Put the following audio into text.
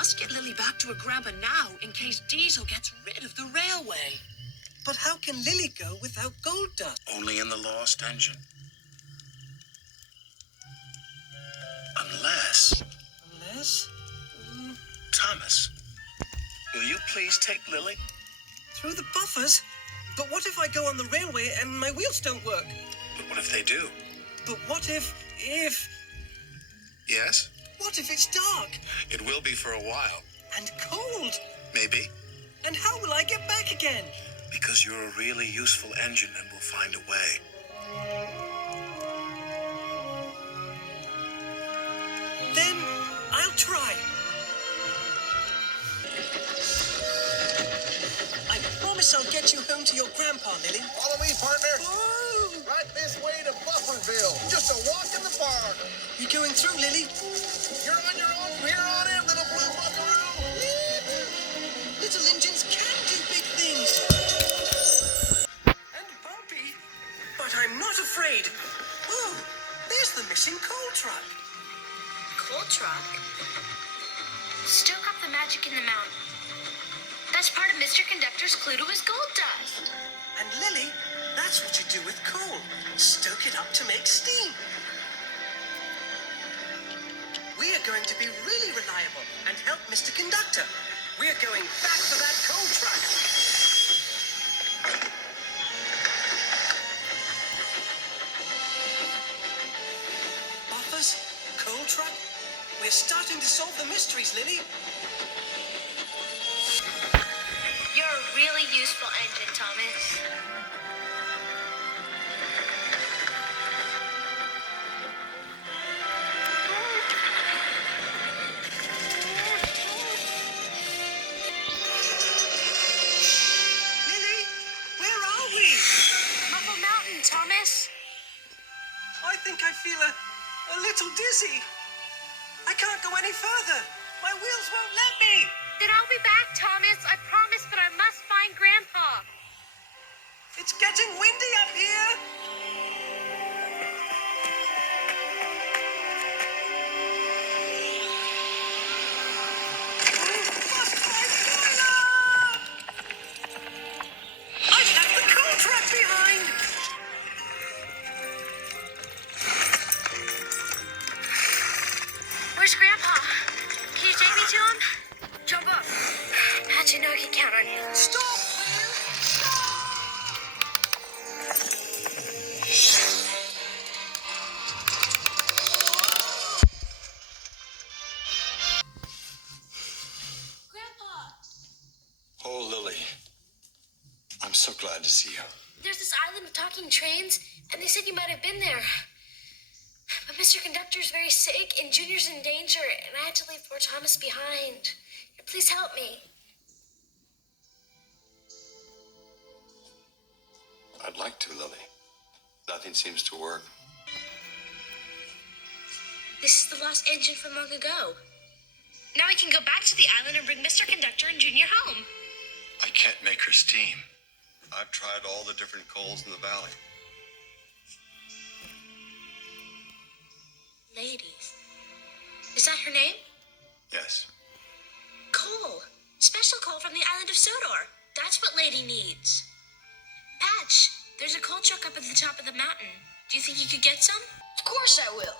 must get Lily back to her grandpa now in case Diesel gets rid of the railway. But how can Lily go without gold dust? Only in the lost engine. Unless... Thomas, will you please take Lily? Through the buffers? But what if I go on the railway and my wheels don't work? But what if they do? But what if... Yes? What if it's dark? It will be for a while. And cold? Maybe. And how will I get back again? Because you're a really useful engine and we'll find a way. Then I'll try. I promise I'll get you home to your grandpa, Lily. Follow me, partner. Oh! Right this way to Bufferville. Just a walk in the park. You going through, Lily? You're on your own from here on in, little blue buckaroo. Little engines can do big things. And bumpy. But I'm not afraid. Oh, there's the missing coal truck. Coal truck? Stoke up the magic in the mountain. That's part of Mr. Conductor's clue to his gold dust. And Lily, that's what you do with coal. Stoke it up to make steam. We are going to be really reliable and help Mr. Conductor. We're going back for that coal truck. Buffers? Coal truck? We're starting to solve the mysteries, Lily. You're a really useful engine, Thomas. Lily, where are we? Muffle Mountain, Thomas. I think I feel a little dizzy. I can't go any further. My wheels won't let me. Then I'll be back, Thomas. I promise, but I must find Grandpa. It's getting windy up here. Bust my boiler! I left the coal truck behind. Where's Grandpa? Can you take me to him? Jump up. How'd you know he could count on you? Stop, Will! Stop! Grandpa! Oh, Lily. I'm so glad to see you. There's this island of talking trains, and they said you might have been there. But Mr. Conductor's very sick, and Junior's in danger, and I had to leave poor Thomas behind. Please help me. I'd like to, Lily. Nothing seems to work. This is the lost engine from long ago. Now we can go back to the island and bring Mr. Conductor and Junior home. I can't make her steam. I've tried all the different coals in the valley. Ladies. Is that her name? Yes. Coal. Special coal from the island of Sodor. That's what Lady needs. Patch, there's a coal truck up at the top of the mountain. Do you think you could get some? Of course I will.